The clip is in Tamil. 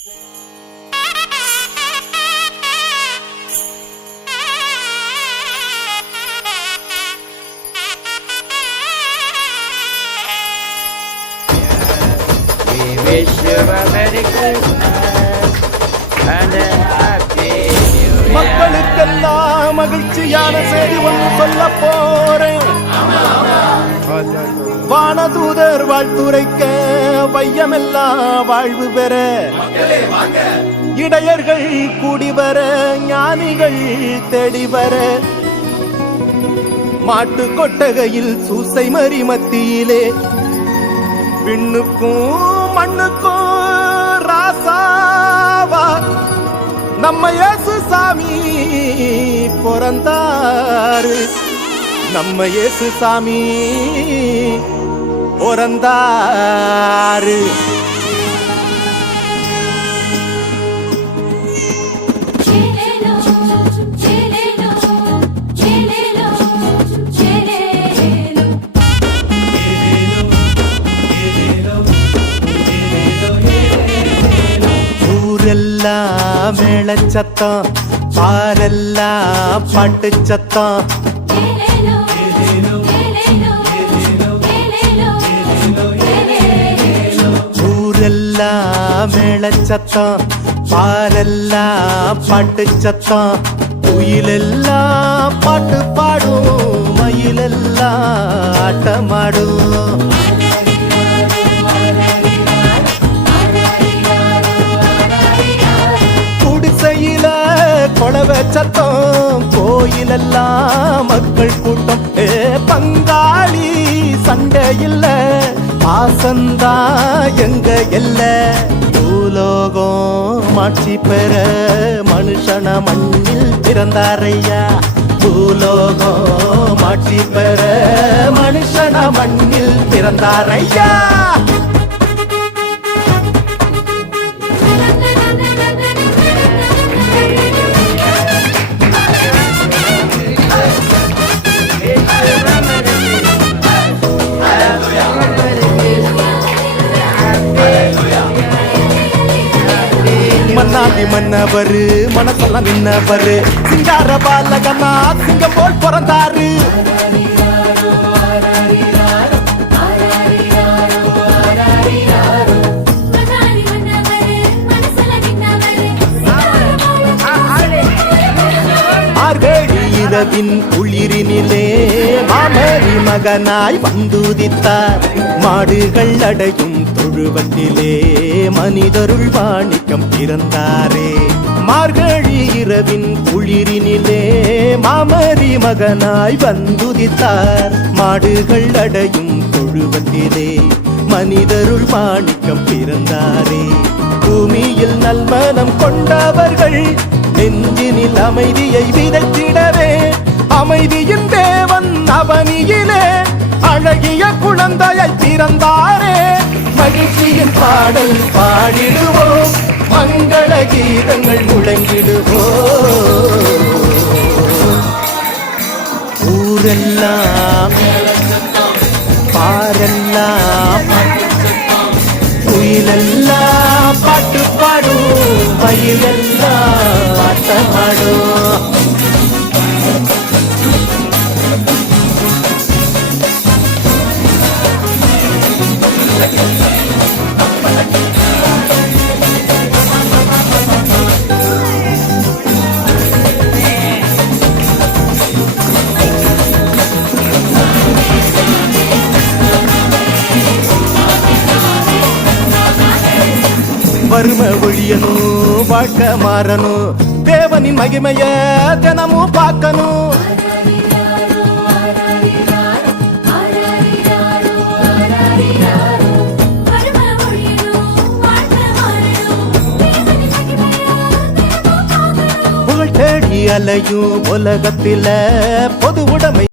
Wish you a Merry Christmas and a Happy New Year. மக்களுக்கெல்லாம் மகிழ்ச்சியான செய்தி ஒன்று சொல்ல போறேன். வானதூதர் வாழ்த்துரைக்க வையமெல்லாம் வாழ்வு பெற, இடையர்கள் கூடி வர, ஞானிகள் தேடி வர, மாட்டு கொட்டகையில் சூசை மறி மத்தியிலே விண்ணுக்கும் மண்ணுக்கும் ராசாவா நம்ம இயேசு சாமி பிறந்தாரு. நம்ம இயேசு சாமி பிறந்தாரு. ஊரெல்லாம் மேளச்சத்தம், பாரெல்லாம் பாட்டு சத்தம், ஊரெல்லாம் மேளச்சத்தம், பாரெல்லாம் பாட்டு சத்தம், குயிலெல்லாம் பாட்டு பாடும், மயிலெல்லாம் ஆட்டமாடும். கொளவ சத்தம், கோயிலெல்லாம் மக்கள் கூட்டம். பங்காளி சண்டை இல்ல, பாசந்தா எங்க எல்ல. பூலோகம் மாட்சி பெற மனுஷன மண்ணில் பிறந்தாரையா. பூலோகம் மாட்சி பெற மனுஷன மண்ணில் பிறந்தாரையா. மன்னாதி மன்னவரு மனசெல்லாம் நின்னவரு, சிங்கார பாலகனா சிங்கம் போல் பிறந்தாரு. ஆர்வேழி இரவின் குளிரினிலே மாமரி மகனாய் வந்துதித்தார். மாடுகள் அடையும் தொழுவத்திலே மனிதருள் வாணிக்கம் பிறந்தாரே. மார்கழி இரவின் குளிரினிலே மாமரி மகனாய் வந்துதித்தார். மாடுகள் அடையும் தொழுவத்திலே மனிதருள் வாணிக்கம் பிறந்தாரே. பூமியில் நல்மனம் கொண்டவர்கள் நெஞ்சினில் அமைதியை விதைத்திடவே, அமைதியின் தேவன் அவனியிலே அழகிய குழந்தையை பிறந்தாரே. மகிழ்ச்சியின் பாடல் பாடிடுவோம், மங்கள கீதங்கள் முழங்கிடுவோம். ஊரெல்லாம் பாரெல்லாம் குயிலெல்லாம் பாட்டு பாடும், மயிலெல்லாம் ஆட்டமாடும். வறுமை ஒழியணும், வாழ்க்கை மாறணும், தேவனின் மகிமைய தினமும் பார்க்கணும். புகழ் தேடி அலையும் உலகத்தில பொது உடைமை